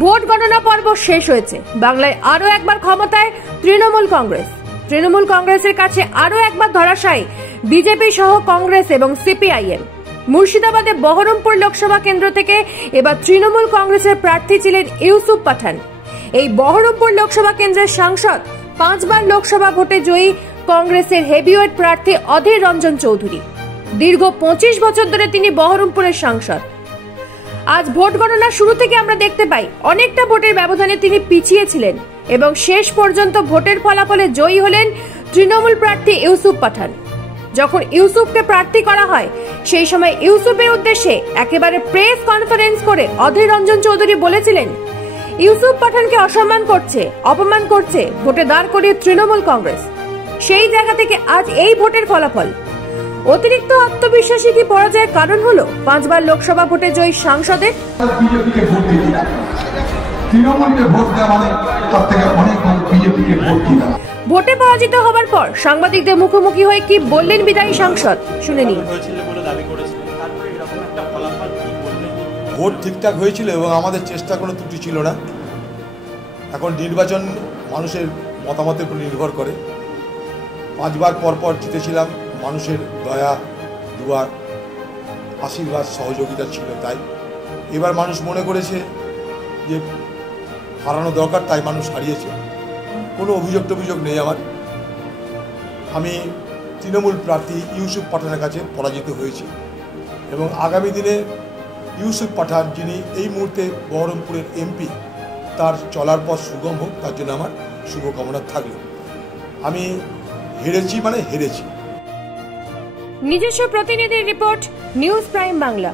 Vote গণনা পর্ব শেষ হয়েছে। বাংলায় আরো একবার ক্ষমতায় তৃণমূল কংগ্রেস। তৃণমূল কংগ্রেসের কাছে আরো একবার ধরাশায়ী বিজেপি সহ কংগ্রেস এবং সিপিআইএম। মুর্শিদাবাদে বহরমপুর লোকসভা কেন্দ্র থেকে এবার তৃণমূল কংগ্রেসের প্রার্থী ছিলেন ইউসুফ পাঠান। এই বহরমপুর লোকসভা কেন্দ্রের সাংসদ, 5 বার লোকসভা ভোটে জয়ী কংগ্রেসের হেভিওয়েট প্রার্থী অধীর রঞ্জন চৌধুরী। দীর্ঘ 25 বছর ধরে তিনি বহরমপুরের সাংসদ। আজ ভোট গণনা শুরু থেকে আমরা দেখতে পাই অনেকটা ভোটের ব্যবধানে তিনি পিছিয়ে ছিলেন এবং শেষ পর্যন্ত ভোটের ফলাফলে জয়ী হলেন তৃণমূল প্রার্থী ইউসুফ পাঠান। যখন ইউসুফকে প্রার্থী করা হয় সেই সময় ইউসুফের উদ্দেশ্যে একেবারে প্রেস কনফারেন্স করে অধীর রঞ্জন চৌধুরী বলেছিলেন, ইউসুফ পাঠানকে অসম্মান করছে, অপমান করছে ভোটে দাঁড় করিয়ে তৃণমূল কংগ্রেস। সেই জায়গা থেকে আজ এই ভোটের ফলাফল। অতিরিক্ত আত্মবিশ্বাসী কি পরাজয়ের কারণ হলো 5 বার লোকসভা ভোটে জয়ী সাংসদের? ভোটে পরাজিত হবার পর সাংবাদিকদের মুখোমুখি হয়ে কি বললেন বিদায়ী সাংসদ, শুনে নিন। ভোট ঠিকঠাক হয়েছিল এবং আমাদের চেষ্টা কোনো ত্রুটি ছিল না। এখন নির্বাচন মানুষের মতামতের উপর নির্ভর করে। 5 বার পরপর জিতেছিলাম, মানুষের দয়া, দুয়া, আশীর্বাদ, সহযোগিতা ছিল। তাই এবার মানুষ মনে করেছে যে হারানো দরকার, তাই মানুষ হারিয়েছে। কোনো অভিযোগ নেই আমার। আমি তৃণমূল প্রার্থী ইউসুফ পাঠানের কাছে পরাজিত হয়েছি এবং আগামী দিনে ইউসুফ পাঠান, যিনি এই মুহূর্তে বহরমপুরের এমপি, তার চলার পথ সুগম হোক, তার জন্য আমার শুভকামনা থাকলো। আমি হেরেছি মানে হেরেছি। নিজস্ব প্রতিনিধির রিপোর্ট, নিউজ প্রাইম বাংলা।